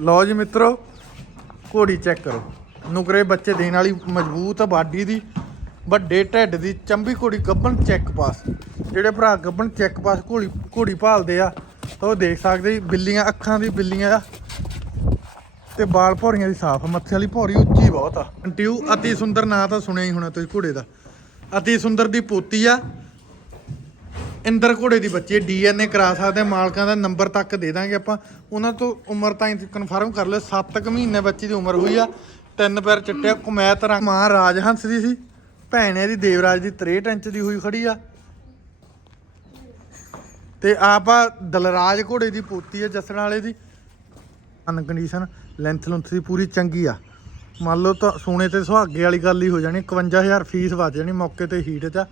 ਲਓ ਜੀ ਮਿੱਤਰੋ, ਘੋੜੀ ਚੈੱਕ ਕਰੋ। ਨੁਕਰੇ ਬੱਚੇ ਦੇਣ ਵਾਲੀ ਮਜ਼ਬੂਤ ਆ, ਬਾਡੀ ਦੀ। ਵੱਡੇ ਢਿੱਡ ਦੀ ਚੰਬੀ ਘੋੜੀ ਗੱਬਣ ਚੈੱਕ ਪਾਸ ਜਿਹੜੇ ਭਰਾ ਗੱਬਣ ਚੈੱਕ ਪਾਸ ਘੋੜੀ ਘੋੜੀ ਭਾਲਦੇ ਆ ਉਹ ਦੇਖ ਸਕਦੇ ਜੀ, ਬਿੱਲੀਆਂ, ਅੱਖਾਂ ਦੀ ਬਿੱਲੀਆਂ ਆ। ਤੇ ਬਾਲ ਭੌਰੀਆਂ ਦੀ ਸਾਫ਼ ਮੱਥੇ ਵਾਲੀ ਭੌਰੀ ਉੱਚੀ ਬਹੁਤ ਆ। ਕੰਟਿਊ ਅਤੀ ਸੁੰਦਰ ਨਾਂ ਤਾਂ ਸੁਣਿਆ ਹੀ ਹੋਣਾ ਤੁਸੀਂ ਘੋੜੇ ਦਾ। ਅਤੀ ਸੁੰਦਰ ਦੀ ਪੋਤੀ ਆ ਇੰਦਰ ਘੋੜੇ ਦੀ ਬੱਚੀ ਡੀਐਨਏ ਕਰਾ ਸਕਦੇ ਆ, ਮਾਲਕਾਂ ਦਾ ਨੰਬਰ ਤੱਕ ਦੇ ਦਾਂਗੇ ਆਪਾਂ। ਉਹਨਾਂ ਤੋਂ ਉਮਰ ਤਾਂ ਕਨਫਰਮ ਕਰ ਲਿਓ 7 ਕੁ ਮਹੀਨੇ ਬੱਚੀ ਦੀ ਉਮਰ ਹੋਈ ਆ, ਤਿੰਨ ਪੈਰ ਚਿੱਟੇ ਕੁਮੈਤ ਰੰਗ। ਮਾਂ ਰਾਜਹੰਸ ਦੀ ਸੀ, ਭੈਣ ਇਹਦੀ ਦੇਵਰਾਜ ਦੀ 63 ਇੰਚ ਦੀ ਹੋਈ ਖੜੀ ਆ। ਤੇ ਆਪ ਦਲਰਾਜ ਘੋੜੇ ਦੀ ਪੋਤੀ ਆ ਜਸਣ ਵਾਲੇ ਦੀ। ਅਨ ਕੰਡੀਸ਼ਨ ਲੈਂਥ ਲੁੰਥ ਦੀ ਪੂਰੀ ਚੰਗੀ ਆ। ਮੰਨ ਲਓ ਤਾਂ ਸੋਨੇ ਤੇ ਸੁਹਾਗੇ ਵਾਲੀ ਗੱਲ ਹੀ ਹੋ ਜਾਣੀ 51000 ਫੀਸ ਵੱਜ ਜਾਣੀ ਮੌਕੇ ਤੇ ਹੀਟ 'ਚ। ਆ।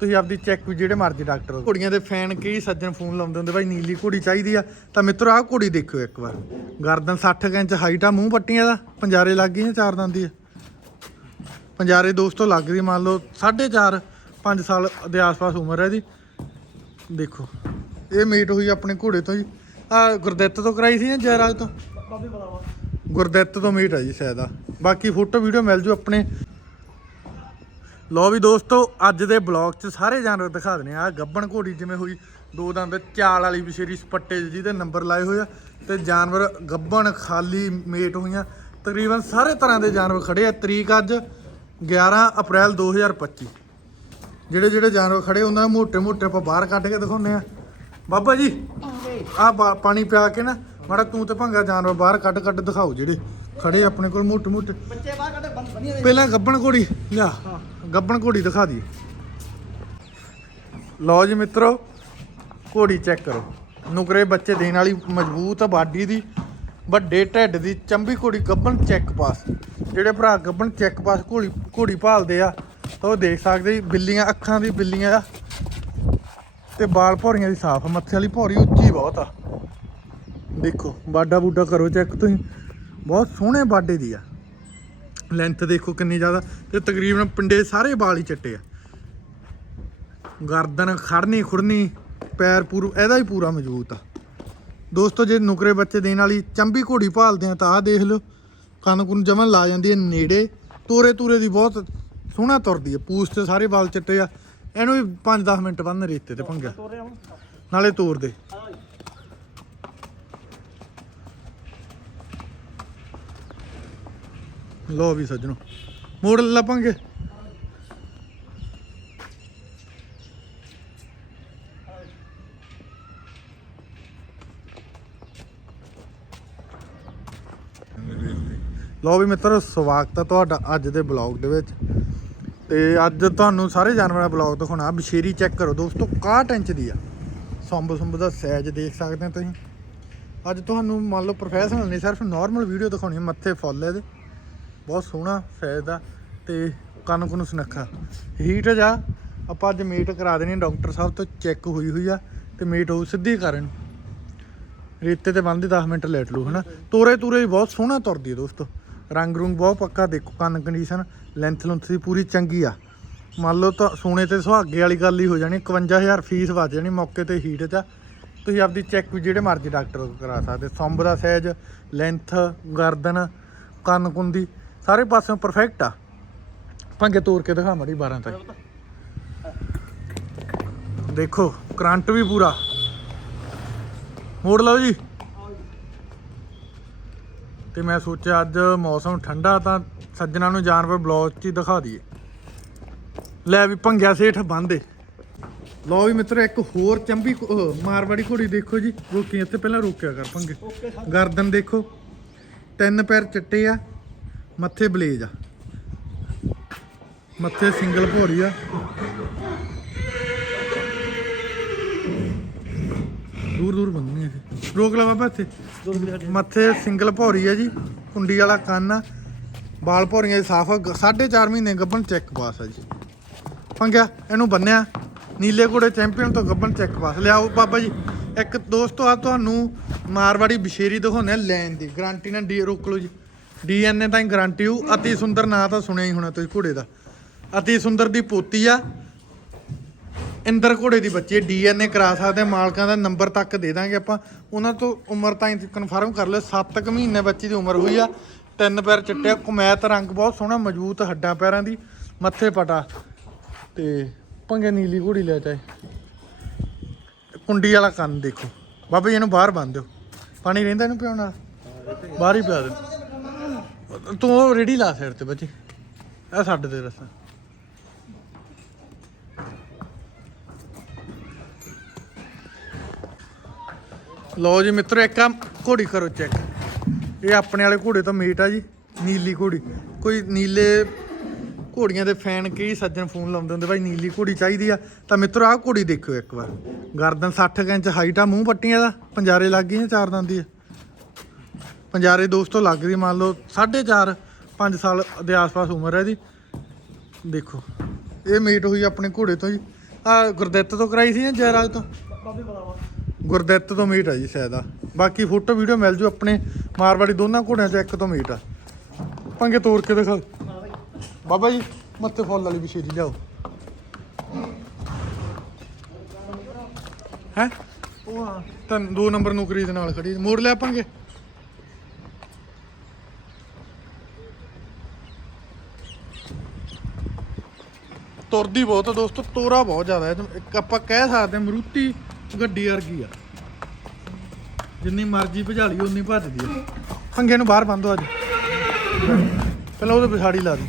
ਤੁਸੀਂ ਆਪਦੀ ਚੈੱਕ ਵੀ ਜਿਹੜੇ ਮਰਜ਼ੀ ਡਾਕਟਰ ਕੋਲ। ਘੋੜੀਆਂ ਦੇ ਫੈਨ ਕਈ ਸੱਜਣ ਫੋਨ ਲਾਉਂਦੇ ਹੁੰਦੇ ਭਾਈ ਨੀਲੀ ਘੋੜੀ ਚਾਹੀਦੀ ਆ। ਤਾਂ ਮਿੱਤਰੋ ਆਹ ਘੋੜੀ ਦੇਖਿਓ ਇੱਕ ਵਾਰ। ਗਰਦਨ 60 ਕੁ ਇੰਚ ਹਾਈਟ ਆ ਮੂੰਹ ਪੱਟੀਆਂ ਦਾ। ਪੰਜਾਰੇ ਲੱਗ ਗਈਆਂ ਚਾਰ ਦੰਦੀ ਆ। ਪੰਜਾਰੇ ਦੋਸਤੋ ਲੱਗ ਰਹੀ ਮੰਨ ਲਓ 4.5 5 ਸਾਲ ਦੇ ਆਸ-ਪਾਸ ਉਮਰ ਹੈ ਇਹਦੀ। ਦੇਖੋ ਇਹ ਮੀਟ ਹੋਈ ਆਪਣੇ ਘੋੜੇ ਤੋਂ ਜੀ। ਆ ਗੁਰਦਿੱਤ ਤੋਂ ਕਰਾਈ ਸੀ ਜਾਂ ਜੈਰਾਜ ਤੋਂ? ਗੁਰਦਿੱਤ ਤੋਂ ਮੀਟ ਹੈ ਜੀ ਸ਼ਾਇਦ ਆ। ਬਾਕੀ ਫੋਟੋ ਵੀਡੀਓ ਮਿਲ ਜੂ ਆਪਣੇ। ਲੋ ਵੀ ਦੋਸਤੋ ਅੱਜ ਦੇ ਬਲੌਗ 'ਚ ਸਾਰੇ ਜਾਨਵਰ ਦਿਖਾ ਦਨੇ ਆ ਗੱਬਣ ਘੋੜੀ ਜਿਵੇਂ ਹੋਈ ਦੋ ਦੰਦ ਚਾਲ ਵਾਲੀ ਵਿਸ਼ੇਰੀ ਸਪੱਟੇ ਜੀ ਦੇ ਨੰਬਰ ਲਾਏ ਹੋਏ ਆ। ਤੇ ਜਾਨਵਰ ਗੱਬਣ ਖਾਲੀ ਮੇਟ ਹੋਈਆਂ। ਤਕਰੀਬਨ ਸਾਰੇ ਤਰ੍ਹਾਂ ਦੇ ਜਾਨਵਰ ਖੜੇ ਆ। ਤਰੀਕ ਅੱਜ 11 ਅਪ੍ਰੈਲ 2025 ਜਿਹੜੇ ਜਿਹੜੇ ਜਾਨਵਰ ਖੜੇ ਉਹਨਾਂ ਦੇ ਮੋਟੇ ਮੋٹے ਆਪਾਂ ਬਾਹਰ ਕੱਢ ਕੇ ਦਿਖਾਉਂਦੇ ਆ ਬਾਬਾ ਜੀ ਆ ਪਾਣੀ ਪਿਆ ਕੇ ਨਾ ਮਾੜਾ ਤੂੰ ਤੇ ਭੰਗਾ ਜਾਨਵਰ ਬਾਹਰ ਕੱਢ ਕੱਢ ਦਿਖਾਓ ਜਿਹੜੇ ਖੜੇ ਆਪਣੇ ਕੋਲ ਮੋਟੇ ਮੋਟੇ। ਬੱਚੇ ਬਾਹਰ ਕੱਢ ਬੰਨੀਆਂ ਪਹਿਲਾਂ ਗੱਬਣ ਘੋੜੀ ਲਿਆ। ਗੱਬਣ ਘੋੜੀ ਦਿਖਾ ਦੀ ਲਓ ਜੀ ਮਿੱਤਰੋ, ਘੋੜੀ ਚੈੱਕ ਕਰੋ। ਨੁਕਰੇ ਬੱਚੇ ਦੇਣ ਵਾਲੀ ਮਜ਼ਬੂਤ ਆ, ਬਾਡੀ ਦੀ, ਵੱਡੇ ਢਿੱਡ ਦੀ, ਚੰਬੀ ਘੋੜੀ ਗੱਬਣ ਚੈੱਕ ਪਾਸ ਜਿਹੜੇ ਭਰਾ ਗੱਬਣ ਚੈੱਕ ਪਾਸ ਘੋੜੀ ਘੋੜੀ ਭਾਲਦੇ ਆ, ਤਾਂ ਉਹ ਦੇਖ ਸਕਦੇ ਜੀ, ਬਿੱਲੀਆਂ, ਅੱਖਾਂ ਦੀ ਬਿੱਲੀਆਂ ਆ। ਤੇ ਬਾਲ ਭੌਰੀਆਂ ਦੀ ਸਾਫ਼ ਮੱਥੇ ਵਾਲੀ ਭੌਰੀ ਉੱਚੀ ਬਹੁਤ ਆ। ਦੇਖੋ ਬਾਡਾ ਬੂਡਾ ਕਰੋ ਚੈੱਕ ਤੁਸੀਂ। ਬਹੁਤ ਸੋਹਣੇ ਬਾਡੇ ਦੀ ਆ। ਲੈਂਥ ਦੇਖੋ ਕਿੰਨੀ ਜ਼ਿਆਦਾ। ਤੇ ਤਕਰੀਬਨ ਪਿੰਡੇ ਸਾਰੇ ਵਾਲ ਹੀ ਚਿੱਟੇ ਆ। ਗਰਦਨ ਖੜਨੀ ਖੁੜਨੀ ਪੈਰ ਪੂਰ, ਇਹਦਾ ਹੀ ਪੂਰਾ ਮਜ਼ਬੂਤ ਆ। ਦੋਸਤੋ, ਜੇ ਨੁਕਰੇ ਬੱਚੇ ਦੇਣ ਵਾਲੀ ਚੰਬੀ ਘੋੜੀ ਭਾਲਦੇ ਆ ਤਾਂ ਆਹ ਦੇਖ ਲਓ। ਕੰਨ ਕੁਨ ਜਮਨ ਲਾ ਜਾਂਦੀ ਹੈ ਨੇੜੇ। ਤੋਰੇ ਤੂਰੇ ਦੀ ਬਹੁਤ ਸੋਹਣਾ ਤੁਰਦੀ ਹੈ ਪੂਛ ਤੇ ਸਾਰੇ ਵਾਲ ਚਿੱਟੇ ਆ। ਇਹਨੂੰ ਵੀ 5-10 ਮਿੰਟ ਬੰਨ ਰੇਤੇ ਤੇ ਭੰਗਿਆ। ਨਾਲੇ ਤੋਰ ਦੇ। ਲੋ ਵੀ ਸੱਜਣੋ ਮੋੜ ਲੱਪਾਂਗੇ ਲੋ ਵੀ ਮਿੱਤਰ, ਸਵਾਗਤ ਹੈ ਤੁਹਾਡਾ ਅੱਜ ਦੇ ਬਲੌਗ ਦੇ ਵਿੱਚ। ਤੇ ਅੱਜ ਤੁਹਾਨੂੰ ਸਾਰੇ ਜਾਨਵਰਾਂ ਦਾ ਬਲੌਗ ਦਿਖਾਉਣਾ, ਬਸ਼ੇਰੀ ਚੈੱਕ ਕਰੋ ਦੋਸਤੋ 61 ਇੰਚ ਦੀ ਆ। ਸੰਭ ਸੰਭ ਦਾ ਸਾਈਜ਼ ਦੇਖ ਸਕਦੇ ਹੋ ਤੁਸੀਂ। ਅੱਜ ਤੁਹਾਨੂੰ ਮੰਨ ਲਓ ਪ੍ਰੋਫੈਸ਼ਨਲ ਨਹੀਂ, ਸਿਰਫ ਨਾਰਮਲ ਵੀਡੀਓ ਦਿਖਾਉਣੀ ਮੱਥੇ ਫੁੱਲ ਇਹਦੇ। ਬਹੁਤ ਸੋਹਣਾ ਸਾਈਜ਼ ਦਾ ਤੇ ਕੰਨ ਕੁਨ ਸੁਨੱਖਾ। ਹੀਟ ਜਾ, ਆਪਾਂ ਅੱਜ ਮੀਟ ਕਰਾ ਦੇਣੀ ਡਾਕਟਰ ਸਾਹਿਬ ਤੋਂ ਚੈੱਕ ਹੋਈ ਹੋਈ ਆ ਤੇ ਮੀਟ ਹੋਊ ਸਿੱਧੀ ਕਰਨ। ਰੇਤੇ ਤੇ ਬੰਨਦੀ 10 ਮਿੰਟ ਲੇਟ ਲੂ, ਹਨਾ? ਤੋਰੇ ਤੂਰੇ ਵੀ ਬਹੁਤ ਸੋਹਣਾ ਤੁਰਦੀ ਹੈ ਦੋਸਤੋ। ਰੰਗ ਰੂੰਗ ਬਹੁਤ ਪੱਕਾ, ਦੇਖੋ ਕੰਨ ਕੰਡੀਸ਼ਨ ਲੈਂਥ ਲੁੰਥ ਦੀ ਪੂਰੀ ਚੰਗੀ ਆ। ਮੰਨ ਲਓ ਤਾਂ ਸੋਨੇ ਤੇ ਸੁਹਾਗੇ ਵਾਲੀ ਗੱਲ ਹੀ ਹੋ ਜਾਣੀ 51000 ਫੀਸ ਵੱਜ ਜਾਣੀ ਮੌਕੇ ਤੇ ਹੀਟ 'ਚ। ਤੁਸੀਂ ਆਪਦੀ ਚੈੱਕ ਵੀ ਜਿਹੜੇ ਮਰਜ਼ੀ ਡਾਕਟਰ ਕਰਾ ਸਕਦੇ ਸੰਭ ਦਾ ਸਾਈਜ਼ ਲੈਂਥ ਗਰਦਨ, ਕੰਨ ਕੁੰਨ ਦੀ ਸਾਰੇ ਪਾਸਿਓਂ ਪਰਫੈਕਟ ਆ। ਭੰਗੇ ਤੋੜ ਕੇ ਦਿਖਾ ਮੜੀ 12 ਤੱਕ ਦੇਖੋ, ਕਰੰਟ ਵੀ ਪੂਰਾ। ਮੋੜ ਲਓ ਜੀ। ਤੇ ਮੈਂ ਸੋਚਿਆ ਅੱਜ ਮੌਸਮ ਠੰਡਾ ਤਾਂ ਸੱਜਣਾ ਨੂੰ ਜਾਨਵਰ ਬਲੌਗ 'ਚ ਹੀ ਦਿਖਾ ਦਈਏ। ਲੈ ਵੀ ਭੰਗਿਆ ਸੇਠ ਬੰਦੇ ਲਓ ਵੀ ਮਿੱਤਰੋ, ਇੱਕ ਹੋਰ ਚੰਬੀ ਮਾਰਵਾੜੀ ਘੋੜੀ ਦੇਖੋ ਜੀ। ਰੋਕੀ ਇੱਥੇ ਪਹਿਲਾਂ ਰੋਕਿਆ ਕਰ ਭੰਗੇ। ਗਰਦਨ ਦੇਖੋ। ਤਿੰਨ ਪੈਰ ਚਿੱਟੇ ਆ। ਮੱਥੇ ਬਲੇਜ ਆ। ਮੱਥੇ ਸਿੰਗਲ ਭੋਰੀ ਆ। ਦੂਰ ਦੂਰ ਬੰਦਨੇ ਇਹ। ਰੋਕ ਲਾ ਬਾਬਾ ਇੱਥੇ। ਮੱਥੇ ਸਿੰਗਲ ਭੌਰੀ ਆ ਜੀ। ਕੁੰਡੀ ਵਾਲਾ ਕੰਨ ਆ। ਬਾਲ ਭੌਰੀਆਂ ਦੇ ਸਾਫ਼ 4.5 ਮਹੀਨੇ ਗੱਬਨ ਚੈੱਕ ਪਾਸ ਆ ਜੀ। ਪੰਗਿਆ ਇਹਨੂੰ ਬੰਨਿਆ ਨੀਲੇ ਘੋੜੇ ਚੈਂਪੀਅਨ ਤੋਂ ਗੱਬਨ ਚੈੱਕ ਪਾਸ ਲਿਆਓ ਬਾਬਾ ਜੀ। ਇੱਕ ਦੋਸਤੋ ਆ ਤੁਹਾਨੂੰ ਮਾਰਵਾੜੀ ਬਸ਼ੇਰੀ ਦਿਖਾਉਂਦੇ ਆ ਲੈਣ ਦੀ। ਗਰੰਟੀ ਨਾਲ ਡੀ ਰੋਕ ਲਓ ਜੀ। ਡੀਐਨਏ ਤਾਂ ਗਾਰੰਟੀ ਹੋ ਅਤੀ ਸੁੰਦਰ ਨਾਂ ਤਾਂ ਸੁਣਿਆ ਹੀ ਹੋਣਾ ਤੁਸੀਂ ਘੋੜੇ ਦਾ। ਅਤੀ ਸੁੰਦਰ ਦੀ ਪੋਤੀ ਆ। ਇੰਦਰ ਘੋੜੇ ਦੀ ਬੱਚੀ ਡੀਐਨਏ ਕਰਾ ਸਕਦੇ ਮਾਲਕਾਂ ਦਾ ਨੰਬਰ ਤੱਕ ਦੇ ਦਾਂਗੇ ਆਪਾਂ। ਉਹਨਾਂ ਤੋਂ ਉਮਰ ਤਾਂ ਕਨਫਰਮ ਕਰ ਲਿਓ। 7 ਕੁ ਮਹੀਨੇ ਬੱਚੀ ਦੀ ਉਮਰ ਹੋਈ ਆ। ਤਿੰਨ ਪੈਰ ਚਿੱਟੇ ਕੁਮੈਤ ਰੰਗ ਬਹੁਤ ਸੋਹਣਾ, ਮਜ਼ਬੂਤ, ਹੱਡਾਂ ਪੈਰਾਂ ਦੀ, ਮੱਥੇ ਪਟਾ। ਤੇ ਪੰਗੇ ਨੀਲੀ ਘੋੜੀ ਲੈ ਚਾਏ ਕੁੰਡੀ ਵਾਲਾ ਕੰਨ ਦੇਖੋ। ਬਾਬਾ ਜੀ ਇਹਨੂੰ ਬਾਹਰ ਬੰਨ ਦਿਓ। ਪਾਣੀ ਰਹਿੰਦਾ ਇਹਨੂੰ ਪਿਆਉਣ ਬਾਹਰ ਹੀ ਪਿਆ ਦੇ। ਤੂੰ ਰੇੜੀ ਲਾ ਸਾਈਡ ਤੇ ਬੱਚੇ। ਇਹ ਛੱਡ ਦੇ ਰਸਤਾ ਲਓ ਜੀ ਮਿੱਤਰੋ, ਇੱਕ ਆ ਘੋੜੀ ਕਰੋ ਚੈੱਕ ਇਹ ਆਪਣੇ ਵਾਲੇ ਘੋੜੇ ਤਾਂ ਮੀਟ ਆ ਜੀ, ਨੀਲੀ ਘੋੜੀ। ਕੋਈ ਨੀਲੇ ਘੋੜੀਆਂ ਦੇ ਫੈਨ ਕਈ ਸੱਜਣ ਫੋਨ ਲਾਉਂਦੇ ਹੁੰਦੇ, ਭਾਈ ਨੀਲੀ ਘੋੜੀ ਚਾਹੀਦੀ ਆ। ਤਾਂ ਮਿੱਤਰੋ, ਆਹ ਘੋੜੀ ਦੇਖਿਓ ਇੱਕ ਵਾਰ। ਗਰਦਨ 60 ਕੁ ਇੰਚ ਹਾਈਟ ਆ, ਮੂੰਹ ਪੱਟੀਆਂ ਦਾ, ਪੰਜਾਰੇ ਲੱਗ ਗਈਆਂ, ਚਾਰ ਦੰਦ ਦੀ ਪੰਜਾਰੇ ਦੋਸਤੋ ਲੱਗ ਰਹੀ ਮੰਨ ਲਓ 4.5 5 ਸਾਲ ਦੇ ਆਸ-ਪਾਸ ਉਮਰ ਹੈ ਜੀ ਦੇਖੋ, ਇਹ ਮੀਟ ਹੋਈ ਆਪਣੇ ਘੋੜੇ ਤੋਂ ਜੀ। ਆ ਗੁਰਦਿੱਤ ਤੋਂ ਕਰਾਈ ਸੀ ਜਾਂ ਜੈਰਾਜ ਤੋਂ? ਗੁਰਦਿੱਤ ਤੋਂ ਮੀਟ ਆ ਜੀ ਸ਼ਾਇਦ ਆ। ਬਾਕੀ ਫੋਟੋ ਵੀਡੀਓ ਮਿਲ ਜੂ ਆਪਣੇ ਮਾਰਵਾੜੀ ਦੋਨਾਂ ਘੋੜਿਆਂ ਚੋਂ ਇੱਕ ਤੋਂ ਮੀਟ ਆ। ਪੰਗੇ ਤੋੜ ਕੇ ਦਿਖਾ। ਬਾਬਾ ਜੀ, ਮੱਥੇ ਫੁੱਲ ਵਾਲੀ ਵਿਸ਼ੇਰੀ ਲਿਆਓ। ਹੈ? ਉਹ ਤਾਂ ਦੋ ਨੰਬਰ ਨੌਕਰੀ ਦੇ ਨਾਲ ਖੜੀ। ਮੋੜ ਲਿਆ ਪੰਗੇ ਤੁਰਦੀ ਬਹੁਤ ਆ ਦੋਸਤੋ, ਤੋਰਾ ਬਹੁਤ ਜ਼ਿਆਦਾ ਹੈ। ਇੱਕ ਆਪਾਂ ਕਹਿ ਸਕਦੇ ਹਾਂ ਮਰੂਤੀ ਗੱਡੀ ਵਰਗੀ ਆ। ਜਿੰਨੀ ਮਰਜ਼ੀ ਭਜਾਲੀ ਉਨੀ ਭੱਜਦੀ ਆ। ਪੰਗੇ ਨੂੰ ਬਾਹਰ ਬੰਦੋ ਅੱਜ। ਪਹਿਲਾਂ ਉਹਦੇ ਪਿਛਾੜੀ ਲਾ ਦੀ।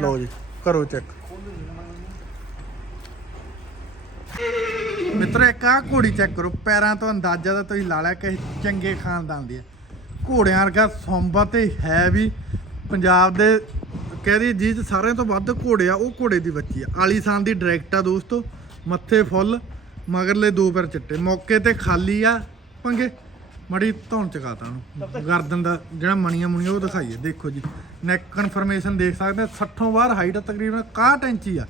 ਲਓ ਜੀ, ਕਰੋ ਚੈੱਕ ਮਿੱਤਰੋ, ਇੱਕ ਆ ਘੋੜੀ ਚੈੱਕ ਕਰੋ। ਪੈਰਾਂ ਤੋਂ ਅੰਦਾਜ਼ਾ ਤਾਂ ਤੁਸੀਂ ਲਾ ਲਿਆ ਕਿ ਚੰਗੇ ਖਾਨਦਾਨ ਦੀ ਆ। ਘੋੜਿਆਂ ਵਰਗਾ ਸੌਂਬਾ ਤੇ ਹੈ ਵੀ ਪੰਜਾਬ ਦੇ ਕਹਦੇ ਜੀ ਚ ਸਾਰਿਆਂ ਤੋਂ ਵੱਧ ਘੋੜੇ ਆ, ਉਹ ਘੋੜੇ ਦੀ ਬੱਚੀ ਆ। ਆਲੀਸਾਨ ਦੀ ਡਾਇਰੈਕਟ ਆ ਦੋਸਤੋ, ਮੱਥੇ ਫੁੱਲ, ਮਗਰਲੇ ਦੋ ਪੈਰ ਚਿੱਟੇ। ਮੌਕੇ ਤੇ ਖਾਲੀ ਆ, ਪੰਗੇ। ਮੜੀ ਧੌਣ ਚਕਾਤਾ ਉਹਨੂੰ। ਗਰਦਨ ਦਾ ਜਿਹੜਾ ਮਣੀਆਂ ਮੁਣੀਆਂ ਉਹ ਦਿਖਾਈਏ। ਦੇਖੋ ਜੀ ਨੈਕ ਕਨਫਰਮੇਸ਼ਨ ਦੇਖ ਸਕਦੇ ਆ। 60 ਬਾਹਰ ਹਾਈਟ ਤਕਰੀਬਨ 61 ਇੰਚੀ ਆ।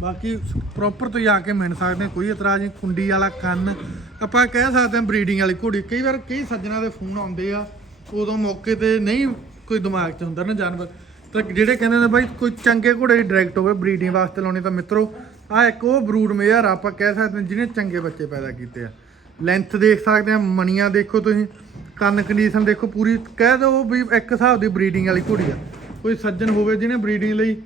ਬਾਕੀ ਪ੍ਰੋਪਰ ਤੁਸੀਂ ਆ ਕੇ ਮਿਲ ਸਕਦੇ ਕੋਈ ਇਤਰਾਜ਼ ਨਹੀਂ। ਕੁੰਡੀ ਵਾਲਾ ਕੰਨ। ਆਪਾਂ ਕਹਿ ਸਕਦੇ ਹਾਂ ਬਰੀਡਿੰਗ ਵਾਲੀ ਘੋੜੀ। ਕਈ ਵਾਰ ਕਈ ਸੱਜਣਾ ਦੇ ਫੋਨ ਆਉਂਦੇ ਆ। ਉਦੋਂ ਮੌਕੇ ਤੇ ਨਹੀਂ ਕੋਈ ਦਿਮਾਗ 'ਚ ਹੁੰਦਾ ਨਾ ਜਾਨਵਰ। ਤਾਂ ਜਿਹੜੇ ਕਹਿੰਦੇ ਨੇ ਬਾਈ ਕੋਈ ਚੰਗੇ ਘੋੜੇ ਦੀ ਡਾਇਰੈਕਟ ਹੋਵੇ ਬਰੀਡਿੰਗ ਵਾਸਤੇ ਲਾਉਣੀ ਤਾਂ ਮਿੱਤਰੋ ਆ ਇੱਕ ਉਹ ਬਰੂਡ ਮੇਅਰ ਆਪਾਂ ਕਹਿ ਸਕਦੇ ਹਾਂ ਜਿਹਨੇ ਚੰਗੇ ਬੱਚੇ ਪੈਦਾ ਕੀਤੇ ਆ। ਲੈਂਥ ਦੇਖ ਸਕਦੇ ਆ ਮਣੀਆਂ ਦੇਖੋ ਤੁਸੀਂ ਕੰਨ ਕੰਡੀਸ਼ਨ ਦੇਖੋ ਪੂਰੀ ਕਹਿ ਦਿਓ ਵੀ ਇੱਕ ਹਿਸਾਬ ਦੀ ਬਰੀਡਿੰਗ ਵਾਲੀ ਘੋੜੀ ਆ। ਕੋਈ ਸੱਜਣ ਹੋਵੇ ਜਿਹਨੇ ਬਰੀਡਿੰਗ ਲਈ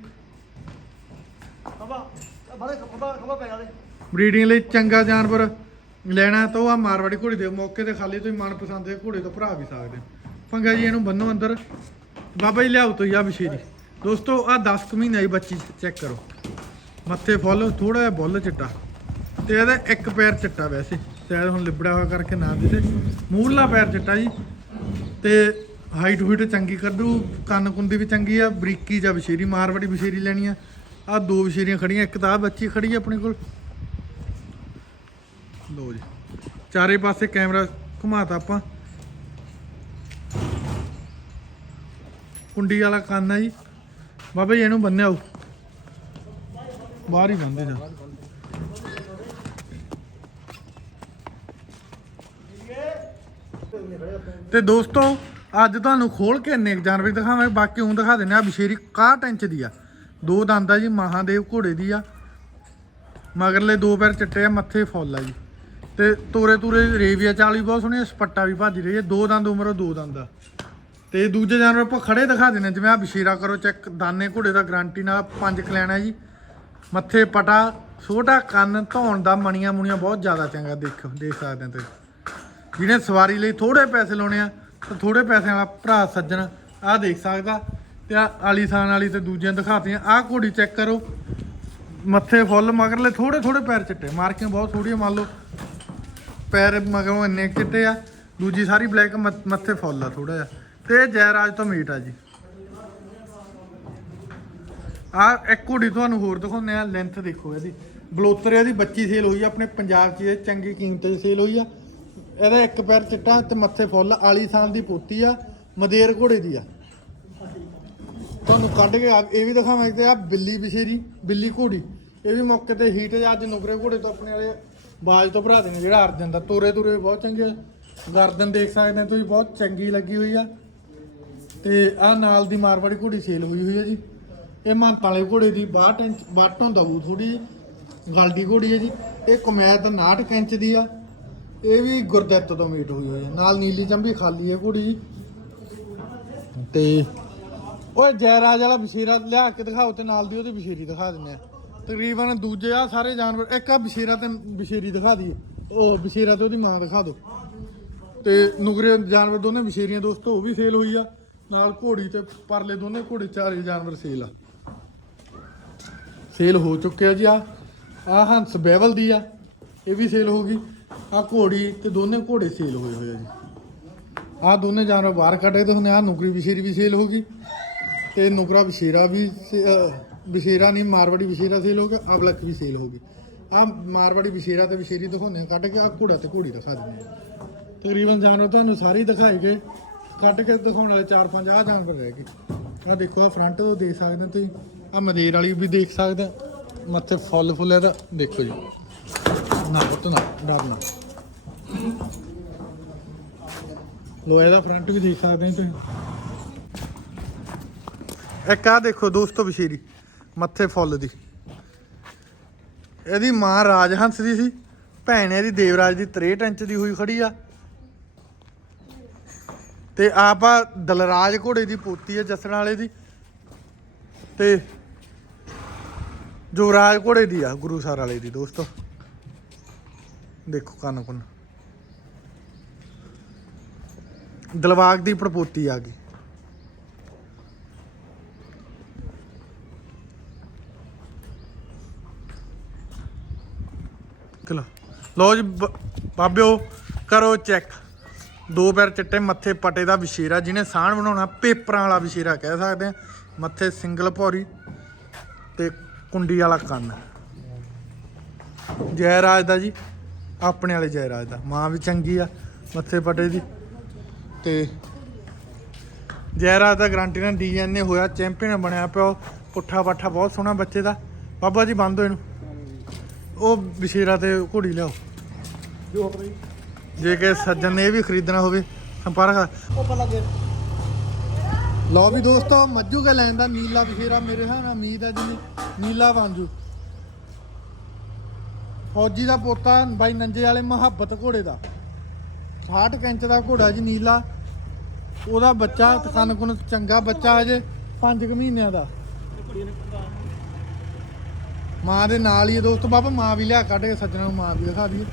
ਬਰੀਡਿੰਗ ਲਈ ਚੰਗਾ ਜਾਨਵਰ ਲੈਣਾ ਤਾਂ ਉਹ ਆ ਮਾਰਵਾੜੀ ਘੋੜੀ ਦੇ ਮੌਕੇ ਤੇ ਖਾਲੀ ਤੁਸੀਂ ਮਨਪਸੰਦ ਦੇ ਘੋੜੇ ਤੋਂ ਭਰਾ ਵੀ ਸਕਦੇ ਪੰਗਾ ਜੀ ਇਹਨੂੰ ਬੰਨੋ ਅੰਦਰ। ਬਾਬਾ ਜੀ, ਲਿਆਓ ਤੁਸੀਂ ਆ ਵਿਸ਼ੇਰੀ ਦੋਸਤੋ ਆ 10 ਕੁ ਮਹੀਨੇ ਦੀ ਬੱਚੀ ਚੈੱਕ ਕਰੋ। ਮੱਥੇ ਫੁੱਲ ਥੋੜਾ ਜਿਹਾ ਬੁੱਲ ਚਿੱਟਾ। ਤੇ ਇਹਦਾ ਇੱਕ ਪੈਰ ਚਿੱਟਾ ਵੈਸੇ। ਸ਼ਾਇਦ ਹੁਣ ਲਿਬੜਿਆ ਹੋਇਆ ਕਰਕੇ ਨਾ ਦਿਸੇ ਮੂਹਰਲਾ ਪੈਰ ਚਿੱਟਾ ਜੀ। ਤੇ ਹਾਈਟ ਹੂਟ ਚੰਗੀ ਕੱਢੂ। ਕੰਨ ਕੁੰਦੀ ਵੀ ਚੰਗੀ ਆ। ਬਰੀਕੀ ਜਾਂ ਵਿਸ਼ੇਰੀ, ਮਾਰਵਾੜੀ ਵਿਸ਼ੇਰੀ ਲੈਣੀ ਆ। ਆ ਦੋ ਵਿਸ਼ੇਰੀਆਂ ਖੜੀਆਂ। ਇੱਕ ਤਾਂ ਆਹ ਬੱਚੀ ਖੜੀ ਆ ਆਪਣੇ ਕੋਲ। ਲੋ ਜੀ। ਚਾਰੇ ਪਾਸੇ ਕੈਮਰਾ ਘੁਮਾਤਾ ਆਪਾਂ। ਕੁੰਡੀ ਵਾਲਾ ਕੰਨ ਆ ਜੀ। ਬਾਬਾ ਜੀ, ਇਹਨੂੰ ਬੰਨਿਆ ਬਾਹਰ ਹੀ ਬੰਨਦੇ ਜਾ। ਤੇ ਦੋਸਤੋ, ਅੱਜ ਤੁਹਾਨੂੰ ਖੋਲ ਕੇ ਇੰਨੇ ਕੁ ਜਾਨਵਰ ਦਿਖਾਵਾਂਗੇ ਬਾਕੀ ਹੁਣ ਦਿਖਾ ਦਿੰਦੇ ਆ ਬਸ਼ੇਰੀ 61 ਇੰਚ ਦੀ ਆ। ਦੋ ਦੰਦ ਆ ਜੀ, ਮਹਾਦੇਵ ਘੋੜੇ ਦੀ ਆ। ਮਗਰਲੇ ਦੋ ਪੈਰ ਚਿੱਟੇ ਆ, ਮੱਥੇ ਫੁੱਲ ਆ ਜੀ। ਤੇ ਤੋਰੇ ਤੂਰੇ ਰੇਵੀਆ ਚਾਲੀ ਬਹੁਤ ਸੋਹਣੀ ਸਪੱਟਾ ਵੀ ਭੱਜ ਰਹੀ ਹੈ ਦੋ ਦੰਦ ਉਮਰ ਉਹ ਦੋ ਦੰਦ ਆ। ਤੇ ਦੂਜੇ ਜਾਨਵਰ ਆਪਾਂ ਖੜੇ ਦਿਖਾ ਦਿੰਦੇ ਹਾਂ, ਜਿਵੇਂ ਆ ਬਸ਼ੀਰਾ ਕਰੋ ਚੈੱਕ ਦਾਨੇ ਘੋੜੇ ਦਾ ਗਾਰੰਟੀ ਨਾਲ ਪੰਜ ਕਲੈਣਾ ਜੀ। ਮੱਥੇ ਪਟਾ ਛੋਟਾ ਕੰਨ ਧੌਣ ਦਾ ਮਣੀਆਂ ਮੁਣੀਆਂ ਬਹੁਤ ਜ਼ਿਆਦਾ ਚੰਗਾ ਦੇਖ ਦੇਖ ਸਕਦੇ ਹੋ ਤੁਸੀਂ। ਜਿਹਨੇ ਸਵਾਰੀ ਲਈ ਥੋੜੇ ਪੈਸੇ ਲਾਉਣੇ ਆ ਤਾਂ ਥੋੜੇ ਪੈਸਿਆਂ ਵਾਲਾ ਭਰਾ ਸੱਜਣ ਆਹ ਦੇਖ ਸਕਦਾ। ਤੇ ਆ ਆਲੀਸਾਨ ਵਾਲੀ ਤੇ ਦੂਜਿਆਂ ਦਿਖਾਤੀਆਂ। ਆਹ ਘੋੜੀ ਚੈੱਕ ਕਰੋ। ਮੱਥੇ ਫੁੱਲ ਮਗਰਲੇ ਥੋੜੇ ਥੋੜੇ ਪੈਰ ਚਿੱਟੇ। ਮਾਰਕਿੰਗ ਬਹੁਤ ਥੋੜੀਆਂ ਮੰਨ ਲਓ। ਪੈਰ ਮਗਰੋਂ ਇੰਨੇ ਚਿੱਟੇ ਆ। ਦੂਜੀ ਸਾਰੀ ਬਲੈਕ ਮੱਥੇ ਫੁੱਲ ਆ ਥੋੜਾ ਜਿਹਾ। ਤੇ ਇਹ ਜੈਰਾਜ ਤੋਂ ਮੀਟ ਆ ਜੀ। ਆ ਇੱਕ ਘੋੜੀ ਤੁਹਾਨੂੰ ਹੋਰ ਦਿਖਾਉਂਦੇ ਆ ਲੈਂਥ ਦੇਖੋ ਇਹਦੀ। ਬਲੋਤਰ ਇਹਦੀ ਬੱਚੀ ਸੇਲ ਹੋਈ ਆ, ਆਪਣੇ ਪੰਜਾਬ 'ਚ ਇਹ ਚੰਗੀ ਕੀਮਤ 'ਚ ਸੇਲ ਹੋਈ ਆ। ਇਹਦਾ ਇੱਕ ਪੈਰ ਚਿੱਟਾ ਤੇ ਮੱਥੇ ਫੁੱਲ, ਆਲੀ ਸਾਲ ਦੀ ਪੋਤੀ ਆ, ਮਦੇਰ ਘੋੜੇ ਦੀ ਆ। ਤੁਹਾਨੂੰ ਕੱਢ ਕੇ ਇਹ ਵੀ ਦਿਖਾਵਾਂਗੇ ਤੇ ਆ ਬਿੱਲੀ ਬਿਸ਼ੇਰੀ ਬਿੱਲੀ ਘੋੜੀ। ਇਹ ਵੀ ਮੌਕੇ ਤੇ ਹੀਟ ਅੱਜ ਨੁਕਰੇ ਘੋੜੇ ਤੋਂ ਆਪਣੇ ਵਾਲੇ ਬਾਜ ਤੋਂ ਭਰਾ ਦੇ ਨੇ ਜਿਹੜਾ ਅਰਜਨ ਦਾ। ਤੋਰੇ ਤੁਰੇ ਬਹੁਤ ਚੰਗੇ ਆ। ਗਰਦਨ ਦੇਖ ਸਕਦੇ ਤੁਸੀਂ, ਬਹੁਤ ਚੰਗੀ ਲੱਗੀ ਹੋਈ ਆ। ਤੇ ਆ ਨਾਲ ਦੀ ਮਾਰਵਾੜੀ ਘੋੜੀ ਸੇਲ ਹੋਈ ਹੋਈ ਹੈ ਜੀ। ਇਹ ਮਾਨਤਾ ਵਾਲੇ ਘੋੜੇ ਦੀ 62 ਇੰਚ ਬਾਟੋਂ ਦਊ ਥੋੜੀ ਗਲਦੀ ਘੋੜੀ ਹੈ ਜੀ। ਇਹ ਕਮੈਤ 59 ਇੰਚ ਦੀ ਆ। ਇਹ ਵੀ ਗੁਰਦਿੱਤ ਤੋਂ ਮੀਟ ਹੋਈ ਹੋਈ ਹੈ। ਨਾਲ ਨੀਲੀ ਚੰਬੀ ਖਾਲੀ ਹੈ ਘੋੜੀ ਜੀ। ਤੇ ਓਏ ਜੈਰਾਜ ਵਾਲਾ ਬਸ਼ੀਰਾ ਲਿਆ ਕੇ ਦਿਖਾਓ ਤੇ ਨਾਲ ਦੀ ਉਹਦੀ ਬਸ਼ੀਰੀ ਦਿਖਾ ਦਿੰਦੇ ਆ। ਤਕਰੀਬਨ ਦੂਜੇ ਆ ਸਾਰੇ ਜਾਨਵਰ, ਇੱਕ ਆ ਬਸ਼ੀਰਾ ਤੇ ਬਸ਼ੀਰੀ ਦਿਖਾ ਦਈਏ। ਉਹ ਬਸ਼ੀਰਾ ਤੇ ਉਹਦੀ ਮਾਂ ਦਿਖਾ ਦਿਓ। ਤੇ ਨੁਗਰੇ ਜਾਨਵਰ ਦੋਨੇ ਬਸ਼ੀਰੀਆਂ ਦੋਸਤੋ, ਉਹ ਵੀ ਫੇਲ ਹੋਈ ਆ। ਨਾਲ ਘੋੜੀ ਤੇ ਪਰਲੇ ਦੋਨੇ ਘੋੜੇ ਚਾਰੇ ਜਾਨਵਰ ਸੇਲ ਆ। ਸੇਲ ਹੋ ਚੁੱਕਿਆ ਜੀ ਆ। ਆ ਹੰਸ ਬੈਵਲ ਦੀ ਆ, ਇਹ ਵੀ ਸੇਲ ਹੋ ਗਈ। ਆ ਘੋੜੀ ਤੇ ਦੋਨੇ ਘੋੜੇ ਸੇਲ ਹੋਏ ਹੋਏ ਆ ਜੀ। ਆ ਦੋਨੇ ਜਾਨਵਰ ਬਾਹਰ ਕੱਢੇ ਤੇ ਹੁਣ ਆ ਨੁਕਰੀ ਵਿਸ਼ੇਰੀ ਵੀ ਸੇਲ ਹੋ ਗਈ। ਤੇ ਨੁਕਰਾ ਵਿਸ਼ੇਰਾ ਵੀ ਸੇ- ਵਿਸ਼ੇਰਾ ਨਹੀਂ, ਮਾਰਵਾੜੀ ਵਿਸ਼ੇਰਾ ਸੇਲ ਹੋ ਗਿਆ ਆ ਬਲਕ ਵੀ ਸੇਲ ਹੋ ਗਈ। ਆ ਮਾਰਵਾੜੀ ਵਿਸ਼ੇਰਾ ਤੇ ਵਿਸ਼ੇਰੀ ਦਿਖਾਉਂਦੇ ਆ, ਕੱਢ ਕੇ ਆ ਘੋੜਾ ਤੇ ਘੋੜੀ ਦਿਖਾ ਦਿੰਦੇ ਆ। ਤਕਰੀਬਨ ਜਾਨਵਰ ਤੁਹਾਨੂੰ ਸਾਰੇ ਦਿਖਾਏ ਗਏ। ਕੱਢ ਕੇ ਦਿਖਾਉਣ ਵਾਲੇ 4-5 ਆ ਜਾਨਵਰ ਰਹਿ ਗਏ। ਆ ਦੇਖੋ ਆ ਫਰੰਟ ਤੋਂ ਦੇਖ ਸਕਦੇ ਹੋ ਤੁਸੀਂ। ਆ ਮਦੇਰ ਵਾਲੀ ਵੀ ਦੇਖ ਸਕਦੇ ਆ ਮੱਥੇ ਫੁੱਲ ਫੁੱਲ ਇਹਦਾ। ਦੇਖੋ ਜੀ। ਨਾ ਉਹ ਨਾ ਡਰਨਾ ਲੋ ਦਾ ਫਰੰਟ ਵੀ ਦੇਖ ਸਕਦੇ ਹੋ ਤੁਸੀਂ। ਇੱਕ ਆ ਦੇਖੋ ਦੋਸਤੋ ਬਸ਼ੀਰੀ, ਮੱਥੇ ਫੁੱਲ ਦੀ। ਇਹਦੀ ਮਾਂ ਰਾਜਹੰਸ ਦੀ ਸੀ। ਭੈਣ ਇਹਦੀ ਦੇਵਰਾਜ ਦੀ 63 ਇੰਚ ਦੀ ਹੋਈ ਖੜੀ ਆ। ਤੇ ਆਪ ਆ ਦਲਰਾਜ ਘੋੜੇ ਦੀ ਪੋਤੀ ਹੈ ਜਸਣ ਵਾਲੇ ਦੀ। ਤੇ ਜੁਵਰਾਜ ਘੋੜੇ ਦੀ ਆ ਗੁਰੂਸਰ ਵਾਲੇ ਦੀ, ਦੋਸਤੋ। ਦੇਖੋ ਕੰਨ ਕੁੰਨ। ਦਲਵਾਗ ਦੀ ਪੜਪੋਤੀ ਆ ਗਈ। ਚਲੋ। ਲੋ ਜੀ, ਬ- ਬਾਬਿਓ, ਕਰੋ ਚੈੱਕ। ਦੋ ਪੈਰ ਚਿੱਟੇ, ਮੱਥੇ ਪਟੇ ਦਾ ਵਿਸ਼ੇਰਾ, ਜਿਹਨੇ ਸਾਣ ਬਣਾਉਣਾ, ਪੇਪਰਾਂ ਵਾਲਾ ਵਿਸ਼ੇਰਾ ਕਹਿ ਸਕਦੇ ਆ ਮੱਥੇ ਸਿੰਗਲ ਭੌਰੀ ਤੇ ਕੁੰਡੀ ਵਾਲਾ ਕੰਨ। ਜੈ ਰਾਜ ਦਾ ਜੀ, ਆਪਣੇ ਵਾਲੇ ਜੈ ਰਾਜ ਦਾ। ਮਾਂ ਵੀ ਚੰਗੀ ਆ, ਮੱਥੇ ਪਟੇ ਦੀ। ਤੇ ਜੈਰਾਜ ਦਾ ਗਰੰਟੀ ਨਾਲ ਡੀਐਨਏ ਹੋਇਆ, ਚੈਂਪੀਅਨ ਬਣਿਆ ਪਿਆ, ਉਹ ਪੁੱਠਾ ਪੱਠਾ ਬਹੁਤ ਸੋਹਣਾ ਬੱਚੇ ਦਾ। ਬਾਬਾ ਜੀ, ਬੰਦ ਹੋ ਇਹਨੂੰ ਉਹ ਵਿਸ਼ੇਰਾ ਤੇ ਘੋੜੀ ਲਿਆਓ। ਜੋ ਆਪਣੀ ਜੇ ਕਿ ਸੱਜਣ ਨੇ ਇਹ ਵੀ ਖਰੀਦਣਾ ਹੋਵੇ ਸੰਪਰਕ ਉਹ ਪਤਾ ਲੱਗੇ ਲਓ ਵੀ ਦੋਸਤੋ, ਮੱਝੂ ਕੇ ਲੈਣ ਦਾ ਨੀਲਾ ਬਖੇਰਾ ਮੇਰੇ ਹਾਂ ਉਮੀਦ ਹੈ ਜੀ ਨੀਲਾ ਵਾਂਜੂ ਫੌਜੀ ਦਾ ਪੋਤਾ ਬਾਈ ਨੰਜੇ ਵਾਲੇ ਮੁਹੱਬਤ ਘੋੜੇ ਦਾ। 60 ਇੰਚ ਦਾ ਘੋੜਾ ਜੀ ਨੀਲਾ। ਉਹਦਾ ਬੱਚਾ ਤਖਨ ਕੁਨ ਚੰਗਾ ਬੱਚਾ ਹਜੇ 5 ਕੁ ਮਹੀਨਿਆਂ ਦਾ। ਮਾਂ ਦੇ ਨਾਲ ਹੀ ਹੈ ਦੋਸਤੋ, ਬਾਬਾ ਮਾਂ ਵੀ ਲਿਆ ਕੱਢ ਕੇ ਸੱਜਣਾ ਨੂੰ ਮਾਂ ਵੀ ਦਿਖਾ ਦਈਏ।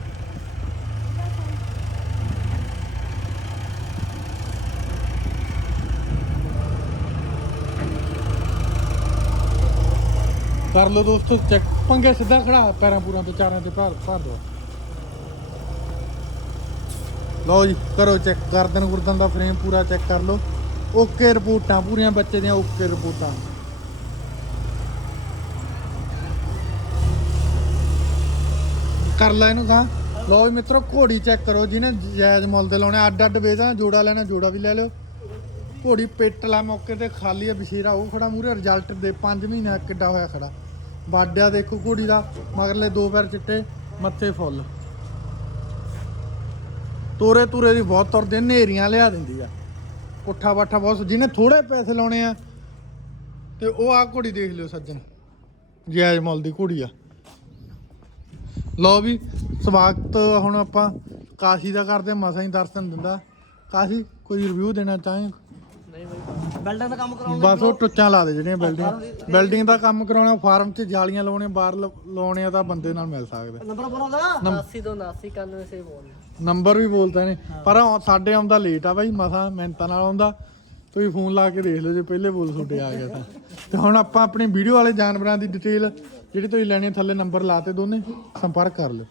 ਕਰ ਲਓ ਦੋਸਤੋ, ਚੈੱਕ। ਪੰਗੇ ਸਿੱਧਾ ਖੜਾ, ਪੈਰਾਂ ਪੂਰਾਂ ਤੇ, ਚਾਰਾਂ ਤੇ ਭਾਰ ਭਾਰ ਦੋ ਲਓ ਜੀ, ਕਰੋ ਚੈੱਕ। ਗਰਦਨ ਗੁਰਦਨ ਦਾ ਫਰੇਮ ਪੂਰਾ ਚੈੱਕ ਕਰ ਲਓ। ਓਕੇ ਰਿਪੋਰਟਾਂ, ਪੂਰੀਆਂ ਬੱਚੇ ਦੀਆਂ ਓਕੇ ਰਿਪੋਰਟਾਂ। ਕਰ ਲੈ ਇਹਨੂੰ ਤਾਂ। ਲਓ ਜੀ ਮਿੱਤਰੋ, ਘੋੜੀ ਚੈੱਕ ਕਰੋ, ਜਿਹਨੇ ਜਾਇਜ਼ ਮੁੱਲ ਦੇ ਲਾਉਣੇ ਅੱਡ ਅੱਡ ਵੇਚਦਾ, ਜੋੜਾ ਲੈਣਾ, ਜੋੜਾ ਵੀ ਲੈ ਲਿਓ। ਘੋੜੀ ਪੇਟਲਾ ਮੌਕੇ ਤੇ ਖਾਲੀ ਆ ਬਸ਼ੀਰਾ ਉਹ ਖੜਾ ਮੂਰੇ ਰਿਜ਼ਲਟ ਦੇ 5 ਮਹੀਨਾ ਕਿੱਡਾ ਹੋਇਆ ਖੜਾ। ਬਾਡਿਆ ਦੇਖੋ ਘੋੜੀ ਦਾ ਮਗਰਲੇ ਦੋ ਪੈਰ ਚਿੱਟੇ ਮੱਥੇ ਫੁੱਲ। ਤੋਰੇ ਤੁਰੇ ਦੀ ਬਹੁਤ ਤੁਰਦੇ ਨੇਰੀਆਂ ਲਿਆ ਦਿੰਦੀ ਆ। ਪੁੱਠਾ ਬਾਠਾ ਬਹੁਤ ਜਿਹਨੇ ਥੋੜੇ ਪੈਸੇ ਲਾਉਣੇ ਆ ਤੇ ਉਹ ਆ ਘੋੜੀ ਦੇਖ ਲਿਓ ਸੱਜਣ। ਜੈਜ ਮੁੱਲ ਦੀ ਘੋੜੀ ਆ। ਲਓ ਵੀ ਸਵਾਗਤ ਹੁਣ ਆਪਾਂ ਕਾਸ਼ੀ ਦਾ ਕਰਦੇ ਹਾਂ, ਮਸਾਂ ਹੀ ਦਰਸ਼ਨ ਦਿੰਦਾ। ਕਾਸ਼ੀ ਕੋਈ ਰਿਵਿਊ ਦੇਣਾ ਚਾਹੇ? ਦਾ ਕੰਮ ਕਰਾਉਣ ਬਸ ਉਹ ਟੁੱਚਾਂ ਲਾ ਦੇ ਜਿਹੜੀਆਂ ਬਿਲਡਿੰਗ। ਬਿਲਡਿੰਗ ਦਾ ਕੰਮ ਕਰਾਉਣਾ ਫਾਰਮ 'ਚ ਜਾਲੀਆਂ ਲਾਉਣੇ ਬਾਹਰ ਲਾਉਣੇ ਆ ਤਾਂ ਬੰਦੇ ਨਾਲ ਮਿਲ ਸਕਦਾ। ਨੰਬਰ ਬਣਾਉਂਦਾ 80 ਤੋਂ 79 91 ਸੇ ਬੋਲ ਨੰਬਰ ਵੀ ਬੋਲਦੇ ਨੇ। ਪਰ ਸਾਡੇ ਆਉਂਦਾ ਲੇਟ ਆ ਬਾਈ ਮਸਾਂ ਮਿਹਨਤਾਂ ਨਾਲ ਆਉਂਦਾ। ਤੁਸੀਂ ਫੋਨ ਲਾ ਕੇ ਦੇਖ ਲਓ ਜੇ ਪਹਿਲੇ ਬੋਲ ਤੁਹਾਡੇ ਆ ਗਿਆ ਤਾਂ। ਤੇ ਹੁਣ ਆਪਾਂ ਆਪਣੀ ਵੀਡੀਓ ਵਾਲੇ ਜਾਨਵਰਾਂ ਦੀ ਡਿਟੇਲ ਜਿਹੜੀ ਤੁਸੀਂ ਲੈਣੀ ਥੱਲੇ ਨੰਬਰ ਲਾਤੇ ਦੋਨੇ ਸੰਪਰਕ ਕਰ ਲਿਓ।